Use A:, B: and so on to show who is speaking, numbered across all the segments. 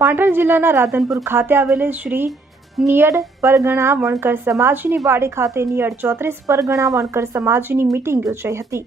A: પાટણ જિલ્લાના રાધનપુર ખાતે આવેલ શ્રી નિયડ પરગણા વણકર સમાજની વાડી ખાતે નિયડ ચોત્રીસ પરગણા વણકર સમાજની મિટિંગ યોજાઈ હતી.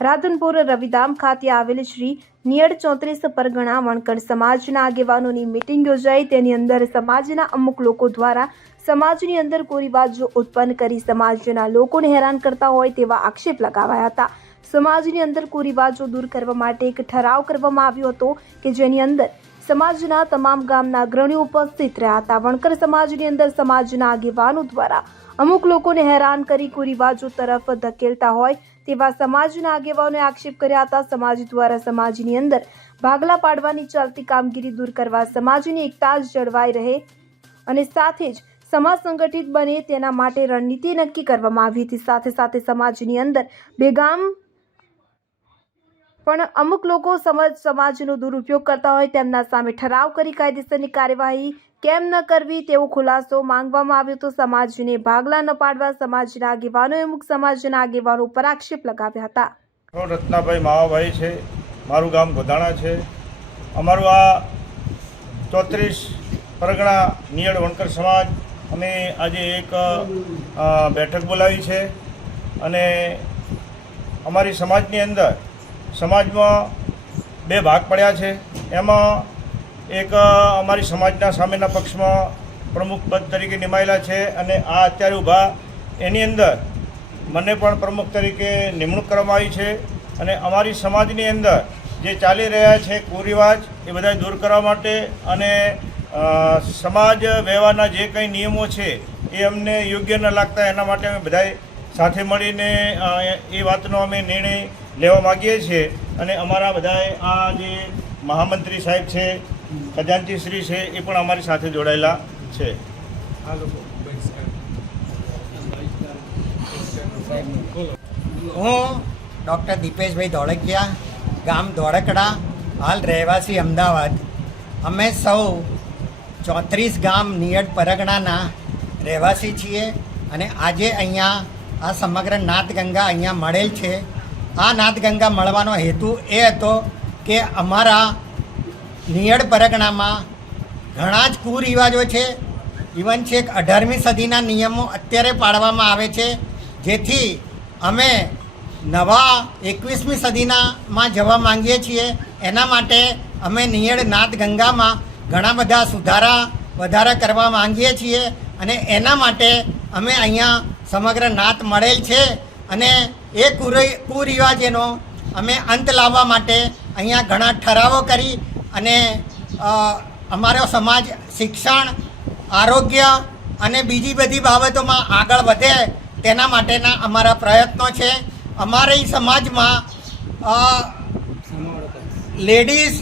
A: રાધનપુર રવિધામ ખાતે આવેલ શ્રી નિયડ ચોત્રીસ પરગણા વણકર સમાજના આગેવાનોની મિટિંગ યોજાઈ. તેની અંદર સમાજના અમુક લોકો દ્વારા સમાજની અંદર કોરીવાજો ઉત્પન્ન કરી સમાજના લોકોને હેરાન કરતા હોય તેવા આક્ષેપ લગાવાયા હતા. સમાજની અંદર કુરિવાજો દૂર કરવા માટે એક ઠરાવ કરવામાં આવ્યો હતો કે જેની અંદર સમાજના તમામ ગામના અગ્રણીઓ ઉપસ્થિત રહ્યા હતા. વણકર સમાજની અંદર સમાજના આગેવાનો દ્વારા અમુક લોકોને હેરાન કરી કુરિવાજો તરફ ધકેલતા હોય તેવા સમાજના આગેવાનોએ આક્ષેપ કર્યા હતા. સમાજ દ્વારા સમાજની અંદર ભાગલા પાડવાની ચાલતી કામગીરી દૂર કરવા સમાજની એકતા જ જળવાઈ રહે અને સાથે જ સમાજ સંગઠિત બને તેના માટે રણનીતિ નક્કી કરવામાં આવી હતી. સાથે સાથે સમાજની અંદર બેગામ પણ અમુક લોકો સમાજ સમાજનો દુરુપયોગ કરતા હોય તેમના સામે ઠરાવ કરી કાયદેસરની કાર્યવાહી કેમ ન કરવી તેવો ખુલાસો માંગવામાં આવ્યો તો સમાજને ભાગલા ન પાડવા સમાજના આગેવાનોએ અમુક સમાજના આગેવાનો પર આક્ષેપ લગાવ્યા હતા.
B: રત્નાભાઈ માવાભાઈ છે, મારું ગામ ગોધાણા છે. અમારું આ ચોત્રીસ પરગણા નિયડ વણકર સમાજ અમે આજે એક બેઠક બોલાવી છે અને અમારી સમાજની અંદર સમાજમાં બે ભાગ પડ્યા છે. એમાં એક અમારી સમાજના સામેના પક્ષમાં પ્રમુખ પદ તરીકે નિમાયેલા છે અને આ અત્યારે ઊભા એની અંદર મને પણ પ્રમુખ તરીકે નિમણૂક કરવામાં આવી છે અને અમારી સમાજની અંદર જે ચાલી રહ્યા છે કુરિવાજ એ બધા દૂર કરવા માટે અને સમાજ વ્યવહારના જે કંઈ નિયમો છે એ અમને યોગ્ય ન લાગતા એના માટે અમે બધાએ સાથે મળીને એ વાતનો અમે નિર્ણય લેવા માગીએ છીએ અને અમારા બધાએ આ જે મહામંત્રી સાહેબ છે, ખજાનચી છે, એ પણ અમારી સાથે જોડાયેલા છે.
C: હું ડૉક્ટર દીપેશભાઈ ધોળકિયા, ગામ ધોળકડા, હાલ રહેવાસી અમદાવાદ. અમે સૌ ચોત્રીસ ગામ નિયડ પરગણાના રહેવાસી છીએ અને આજે અહીંયા આ સમગ્ર નાથગંગા અહીંયા મળેલ છે. આ નાદગંગા મળવાનો હેતુ એ હતો કે અમારા નિયડ પરગણામાં ઘણા જ કુરિવાજો છે. ઇવન છેક અઢારમી સદીના નિયમો અત્યારે પાડવામાં આવે છે. જેથી અમે નવા એકવીસમી સદીનામાં જવા માંગીએ છીએ. એના માટે અમે નિયડ નાથ ગંગામાં ઘણા બધા સુધારા વધારા કરવા માંગીએ છીએ. અને એના માટે અમે અહીંયા સમગ્ર નાત મળેલ છે. અને એ કુરી કુરિવાજેનો અમે અંત લાવવા માટે અહીંયા ઘણા ઠરાવો કરી અને અમારો સમાજ શિક્ષણ, આરોગ્ય અને બીજી બધી બાબતોમાં આગળ વધે તેના માટેના અમારા પ્રયત્નો છે. અમારી સમાજમાં લેડીઝ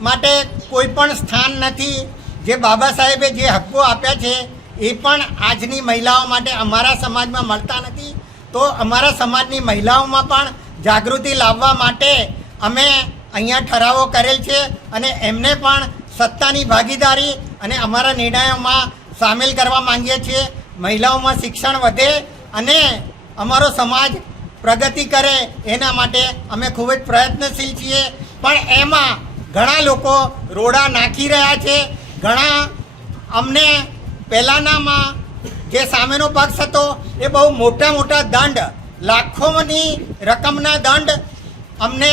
C: માટે કોઈ પણ સ્થાન નથી. જે બાબા સાહેબે જે હક્કો આપ્યા છે, એ પણ આજની મહિલાઓ માટે અમારા સમાજમાં મળતા નથી. તો અમારા સમાજની મહિલાઓમાં પણ જાગૃતિ લાવવા માટે અમે અહીંયા ઠરાવો કરેલ છે અને એમને પણ સત્તાની ભાગીદારી અને અમારા નિર્ણયોમાં સામેલ કરવા માંગીએ છીએ. મહિલાઓમાં શિક્ષણ વધે અને અમારો સમાજ પ્રગતિ કરે એના માટે અમે ખૂબ જ પ્રયત્નશીલ છીએ. પણ એમાં ઘણા લોકો રોડા નાખી રહ્યા છે. ઘણા અમને પહેલાંનામાં જે સામેનો પક્ષ હતો એ બહુ મોટા મોટા દંડ, લાખોની રકમના દંડ અમને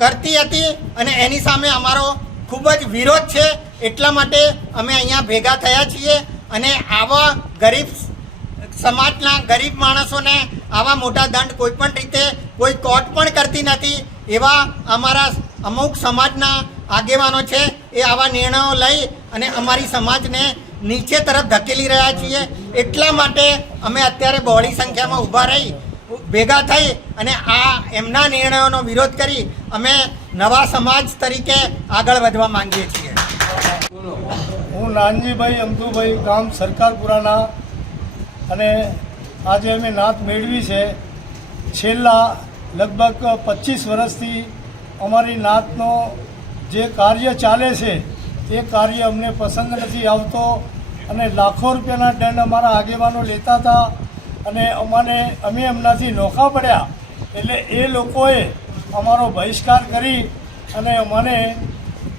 C: કરતી હતી અને એની સામે અમારો ખૂબ જ વિરોધ છે. એટલા માટે અમે અહીંયા ભેગા થયા છીએ અને આવા ગરીબ સમાજના ગરીબ માણસોને આવા મોટા દંડ કોઈ પણ રીતે કોઈ કોર્ટ પણ કરતી નથી, એવા અમારા અમુક સમાજના આગેવાનો છે. એ આવા નિર્ણયો લઈ અને અમારી સમાજને નીચે તરફ ધકેલી રહ્યા છીએ. એટલા માટે અમે અત્યારે બહોળી સંખ્યામાં ઊભા રહી, ભેગા થઈ અને આ એમના નિર્ણયોનો વિરોધ કરી અમે નવા સમાજ તરીકે આગળ વધવા માંગીએ છીએ.
D: હું નાનજીભાઈ અમદુભાઈ ગામ સરકારપુરાના અને આજે અમે નાત મેળવી છે. છેલ્લા લગભગ પચીસ વર્ષથી અમારી નાતનો જે કાર્ય ચાલે છે તે કાર્ય અમને પસંદ નથી આવતો અને લાખો રૂપિયાના દંડ અમારા આગેવાનો લેતા હતા અને અમાને, અમે એમનાથી નોખા પડ્યા. એટલે એ લોકોએ અમારો બહિષ્કાર કરી અને અમને,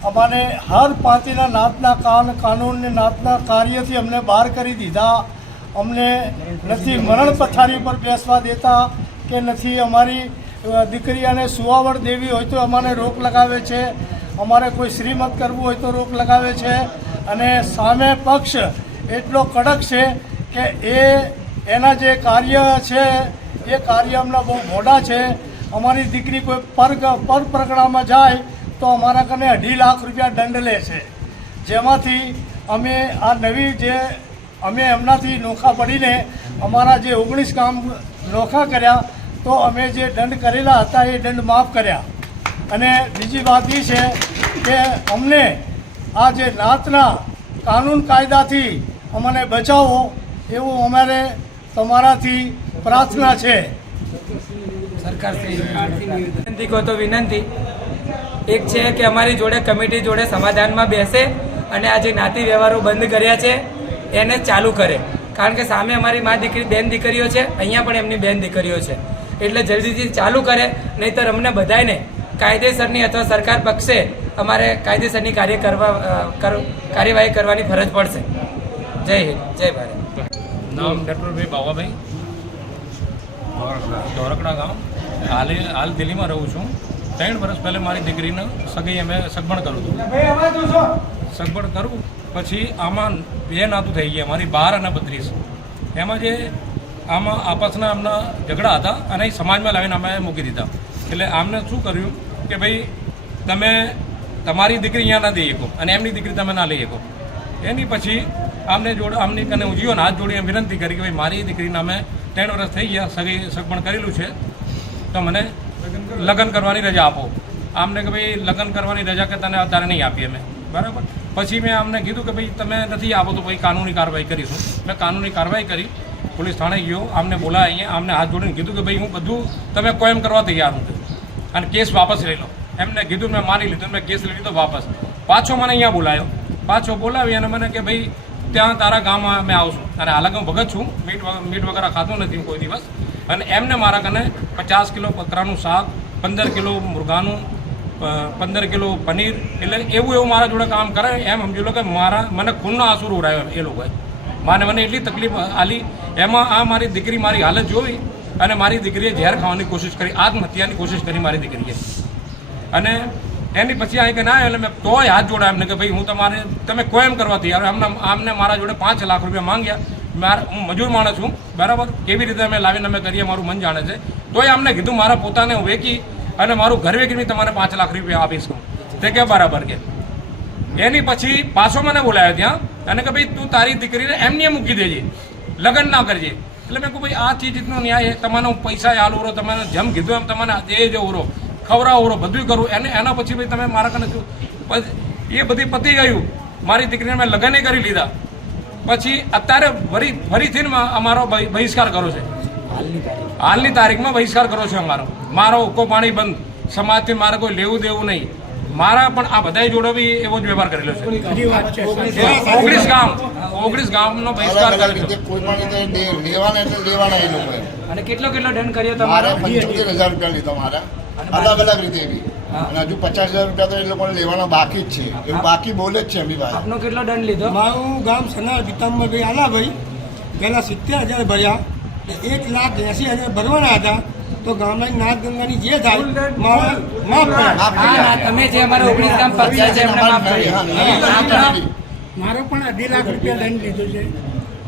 D: અમાને હર પાંચીના નાતના કાન, કાનૂનને નાતના કાર્યથી અમને બહાર કરી દીધા. અમને નથી મરણ પથારી પર બેસવા દેતા કે નથી અમારી દીકરી અને સુવાવડ દેવી હોય તો અમારે રોક લગાવે છે. અમારે કોઈ શ્રીમત કરવું હોય તો રોક લગાવે છે. અને સામે પક્ષ એટલો કડક છે કે એ એના જે કાર્ય છે, એ કાર્ય અમના બહુ મોડા છે. અમારી દીકરી કોઈ પર પર પ્રગણામાં જાય તો અમારા કને અઢી લાખ રૂપિયા દંડ લે છે. જેમાંથી અમે આ નવી જે, અમે એમનાથી નોખા પડીને અમારા જે ઓગણીસ કામ નોખા કર્યા, તો અમે જે દંડ કરેલા હતા એ દંડ માફ કર્યા. અને બીજી વાત એ છે કે અમને આ જે નાતના કાનૂન કાયદાથી અમને બચાવો, એવું અમારે તમારાથી પ્રાર્થના છે.
E: વિનંતી કહો તો વિનંતી. એક છે કે અમારી જોડે કમિટી જોડે સમાધાનમાં બેસે અને આ જે નાતી વ્યવહારો બંધ કર્યા છે, એને ચાલુ કરે. કારણ કે સામે અમારી મા દીકરી, બેન દીકરીઓ છે, અહીંયા પણ એમની બેન દીકરીઓ છે. એટલે જલ્દીથી ચાલુ કરે, નહીંતર અમને બધાને કાયદેસરની અથવા સરકાર પક્ષે અમારે કાયદેસરની કાર્ય કરવા કાર્યવાહી કરવાની ફરજ પડશે. જય હિન્દ જય ભારત.
F: નામ ડૉક્ટરભાઈ બાવાભાઈ. ધોરકડા ગામ. હાલે હાલ દિલ્હીમાં રહું છું. ત્રણ વર્ષ પહેલાં મારી દીકરીને સગાઈ અમે સગવણ કરું હતું. સગવડ કરું પછી આમાં બે નાતું થઈ ગયા મારી બાર અને બત્રીસ. એમાં જે આમાં આપસના આમના ઝઘડા હતા અને એ સમાજમાં લાવીને અમે મૂકી દીધા. એટલે આમને શું કર્યું? કે ભાઈ, તમે તમારી દીકરી અહીંયા ના દઈ શકો અને એમની દીકરી તમે ના લઈ શકો. એની પછી આમને જોડે આમની કને ઉજીઓને હાથ જોડી એમ વિનંતી કરી કે ભાઈ, મારી દીકરીને અમે ત્રણ વર્ષ થઈ ગયા, સગી સગપણ કરેલું છે. તો મને લગ્ન કરવાની રજા આપો. આમને કે ભાઈ, લગ્ન કરવાની રજા કે તને અત્યારે નહીં આપી અમે. બરાબર? પછી મેં આમને કીધું કે ભાઈ, તમે નથી આપો તો ભાઈ કાનૂની કાર્યવાહી કરીશું. મેં કાનૂની કાર્યવાહી કરી. પોલીસ થાણે ગયો. આમને બોલાય અહીંયા. આમને હાથ જોડીને કીધું કે ભાઈ, હું બધું તમે કોઈ કરવા તૈયાર હું. અને કેસ વાપસ લઈ લો. એમને કીધું, મેં માની લીધું મેં કેસ લઈ લીધો, વાપસ. પાછો મને અહીંયા બોલાયો. પાછો બોલાવી અને મને કે, ભાઈ, ત્યાં તારા ગામમાં મેં આવશું અને હાલાકી હું ભગત છું. મીટ મીટ વગેરે ખાતો નથી કોઈ દિવસ. અને એમને મારા કને પચાસ કિલો બકરાનું શાક, પંદર કિલો મુર્ગાનું પંદર કિલો પનીર, એટલે એવું એવું મારા જોડે કામ કરે. એમ સમજી લો કે મારા, મને ખૂનનો આંસુ ઉડાવ્યો એ લોકોએ. માને મને એટલી તકલીફ આલી. એમાં આ મારી દીકરી મારી હાલત જોઈ. અને મારી દીકરીએ ઝેર ખાવાની કોશિશ કરી, આત્મહત્યાની કોશિશ કરી મારી દીકરીએ. અને એની પછી અહીં કે ના એટલે મેં તોય હાથ જોડા એમને કે ભાઈ હું તમારે, તમે કોઈ એમ કરવા તૈયાર? એમને આમને મારા જોડે પાંચ લાખ રૂપિયા માંગ્યા. મારા, હું મજૂર માણસ છું, બરાબર? કેવી રીતે અમે લાવીને અમે કરીએ મારું મન જાણે છે. તોય અમને કીધું, મારા પોતાને હું વેચી અને મારું ઘર વેચીને તમારે પાંચ લાખ રૂપિયા આપીશ હું તે કે બરાબર કે. એની પછી પાછો મને બોલાયો ત્યાં અને કે ભાઈ તું તારી દીકરીને એમને એમ મૂકી દેજે. લગ્ન ના કરજે. એટલે મેં કહું ભાઈ આ ચીજ રીતનો ન્યાય તમારો પૈસા હાલ ઉરો તમારે જેમ કીધું એમ તમને એ જ ઉરો ખવરા ઉરો બધું કરું. એને એના પછી ભાઈ તમે મારા કને એ બધી પતી ગયું. મારી દીકરીને મેં લગ્ન કરી લીધા. પછી અત્યારે ફરી ફરીથી અમારો બહિષ્કાર કરો છે. હાલની તારીખમાં બહિષ્કાર કરો છો અમારો. મારો ઉકો પાણી બંધ. સમાજથી મારે કોઈ લેવું દેવું નહીં. મારા પણ આ બધા જોડે બી એવો જ વ્યવહાર કરેલો છે. ઓગણીસ ગામ. ઓગણીસ ગામનો બહિષ્કાર
G: અલગ અલગ
F: કરેલો.
G: રીતે કોઈ પણ રીતે લેવાના એટલે લેવાના એ
E: અને કેટલો કેટલો દંડ કર્યો તમારે?
G: પંચોતેર હજાર રૂપિયા લીધા મારા. અલગ અલગ રીતે બી. અને હજુ પચાસ હજાર રૂપિયા તો એ લોકોને લેવાના બાકી જ છે. એવું બાકી બોલે જ છે એમની પાસે.
E: આપનો કેટલો દંડ લીધો?
H: મારું ગામ સના પિતાંબરભાઈ આલાભાઈ પહેલાં સિત્તેર હજાર ભર્યા એક લાખ એંસી હજાર ભરવાના હતા. તો ગામડાની નાથ ગંગાની જે થાય માફ
E: હા ના, તમે જે અમારા ઓગણીસ ગામ છે એમને માફ કરી
G: હા,
H: મારો પણ અઢી લાખ રૂપિયા લઈને લીધો છે.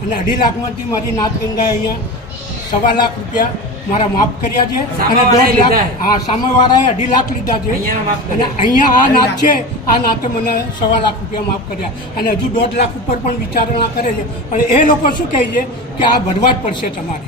H: અને અઢી લાખમાંથી મારી નાથ ગંગા અહીંયા સવા લાખ રૂપિયા મારા માફ કર્યા છે. અને દોઢ લાખ. હા સામેવાળાએ અઢી લાખ લીધા છે. અને અહીંયા આ નાથ છે આ નાતે મને સવા લાખ રૂપિયા માફ કર્યા. અને હજુ દોઢ લાખ ઉપર પણ વિચારણા કરે છે. પણ એ લોકો શું કહે છે કે આ ભરવા જ પડશે તમારે.